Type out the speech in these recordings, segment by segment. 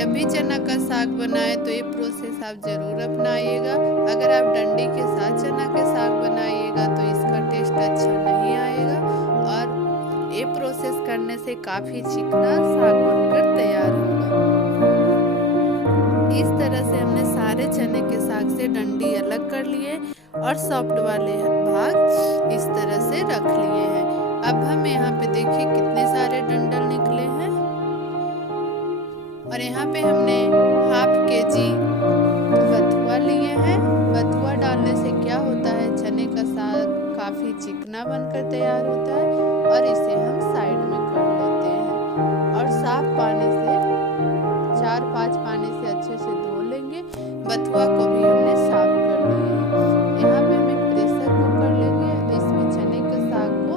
जब भी चना का साग बनाए तो ये प्रोसेस आप ज़रूर अपनाइएगा। अगर आप डंडी के साथ चना के साग बनाइएगा तो इसका टेस्ट अच्छा नहीं आएगा और ये प्रोसेस करने से काफ़ी चिकना साग बनकर तैयार होगा। इस तरह से हमने सारे चने के साग से डंडी अलग कर लिए और सॉफ्ट वाले भाग इस तरह से रख लिए हैं। अब हम यहाँ पे देखिए कितने सारे डंडल निकले हैं और यहाँ पे हमने हाफ केजी बथुआ लिए हैं। बथुआ डालने से क्या होता है, चने का साग काफ़ी चिकना बनकर तैयार होता है और इसे हम साइड में कर लेते हैं और साफ पानी से 4-5 पानी से अच्छे से धो लेंगे। बथुआ को भी हमने साफ कर लिया है। यहाँ पे हम एक प्रेशर कुकर लेंगे, इसमें चने के साग को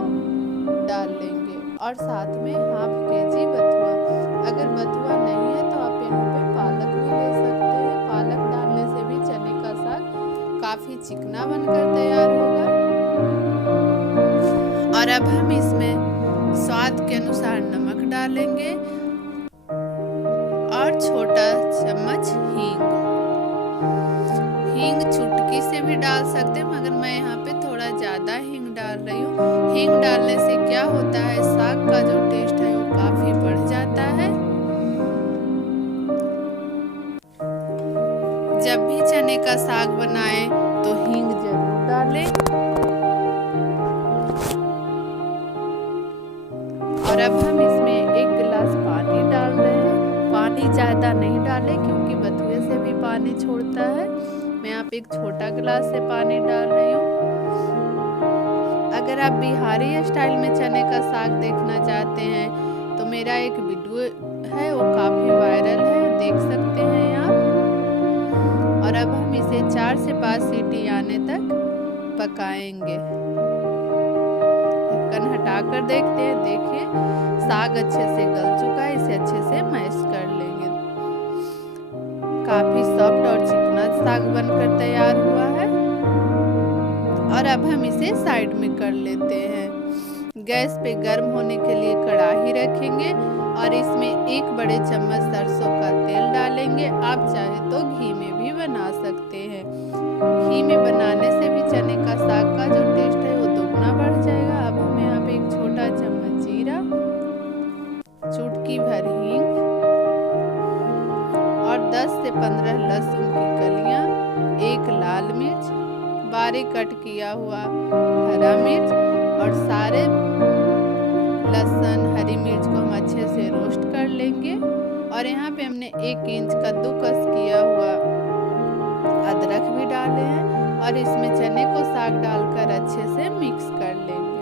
डाल लेंगे और साथ में हाफ केजी बथुआ। अगर बथुआ नहीं है तो आप यहाँ पे पालक भी ले सकते हैं। पालक डालने से भी चने का साग काफ़ी चिकना बनकर तैयार होगा। और अब हम इसमें स्वाद के अनुसार नमक डालेंगे और छोटा चम्मच हींग चुटकी से भी डाल सकते हैं, मगर मैं यहाँ पे थोड़ा ज़्यादा हींग डाल रही हूँ। हींग डालने से क्या होता है, साग का जो टेस्ट है वो काफ़ी बढ़ जाता है। जब भी चने का साग बनाएं तो हींग जरूर डालें। और अब हम इसमें 1 गिलास पानी डाल रहे हैं। पानी ज़्यादा नहीं डालें क्योंकि बथुए से भी पानी छोड़ता है। मैं यहाँ पे एक छोटा गिलास से पानी डाल रही हूँ। अगर आप बिहारी स्टाइल में चने का साग देखना चाहते हैं तो मेरा एक वीडियो है, वो काफ़ी वायरल है, देख सकते हैं आप। और अब हम इसे 4 से 5 सीटी आने तक पकाएंगे। ढक्कन हटाकर देखते हैं। देखिए साग अच्छे से गल चुका है, इसे अच्छे से मैश कर लेंगे। काफ़ी सॉफ्ट और चिकना साग बनकर तैयार हुआ है और अब हम इसे साइड में कर लेते हैं। गैस पे गर्म होने के लिए कढ़ाई रखेंगे और इसमें 1 बड़े चम्मच सरसों का तेल डालेंगे। आप चाहे तो घी में भी बना सकते हैं। घी में बनाने से भी चने का साग का जो टेस्ट है वो दोगुना बढ़ जाएगा। अब हम यहाँ पे 1 छोटा चम्मच जीरा, चुटकी भर हींग और 10 से 15 लहसुन की कलियां, 1 लाल मिर्च, बारीक कट किया हुआ हरा मिर्च और सारे लहसुन हरी मिर्च को हम अच्छे से रोस्ट कर लेंगे। और यहाँ पे हमने 1 इंच कद्दूकस किया हुआ अदरक भी डाले हैं और इसमें चने को साग डालकर अच्छे से मिक्स कर लेंगे।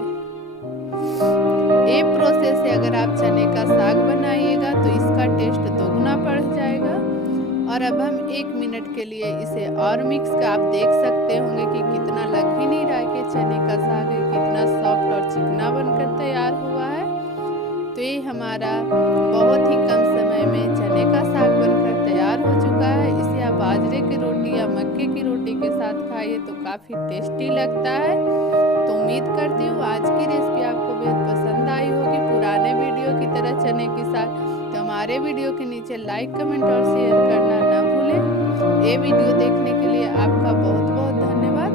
ये प्रोसेस से अगर आप चने का साग बनाइएगा तो इसका टेस्ट दोगुना बढ़ जाएगा। और अब हम 1 मिनट के लिए इसे और मिक्स कर, आप देख सकते होंगे कि कितना लग ही नहीं रहा है कि चने का साग है, कितना सॉफ्ट और चिकना बनकर तैयार हुआ है। तो ये हमारा बहुत ही कम समय में चने का साग बनकर तैयार हो चुका है। इसे आप बाजरे की रोटी या मक्के की रोटी के साथ खाइए तो काफ़ी टेस्टी लगता है। तो उम्मीद करती हूँ आज की रेसिपी आपको बेहद पसंद आई होगी। पुराने वीडियो की तरह चने की साग तो हमारे वीडियो के नीचे लाइक, कमेंट और शेयर करना ना भूलें। ये वीडियो देखने के लिए आपका बहुत बहुत धन्यवाद।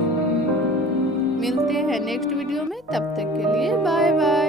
मिलते हैं नेक्स्ट वीडियो में, तब तक के लिए बाय बाय।